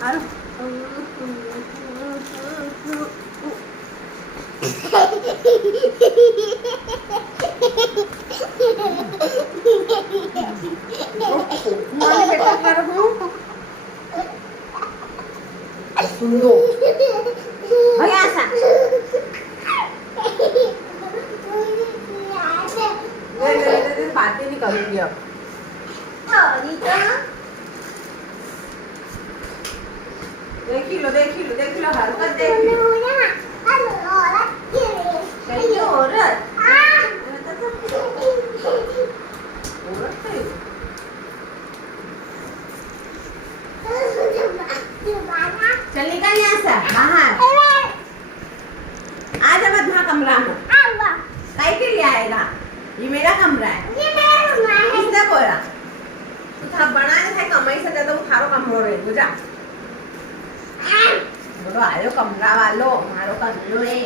હાલો મને બેટા કર હું સુંદો ભાઈ આસા बातें नहीं करूंगी अब देख लो हरकत देख लो कैसी औरत चल निकल यहाँ से बाहर आ जा मत वहाँ कमरा में काहे के लिए आएगा ये मेरा कमरा है किसने बोला तू था बनाया था कमाई से ज्यादा वो थारो कम हो रहे बुझा बोलो आयो कमरा वालो मारो कमरो है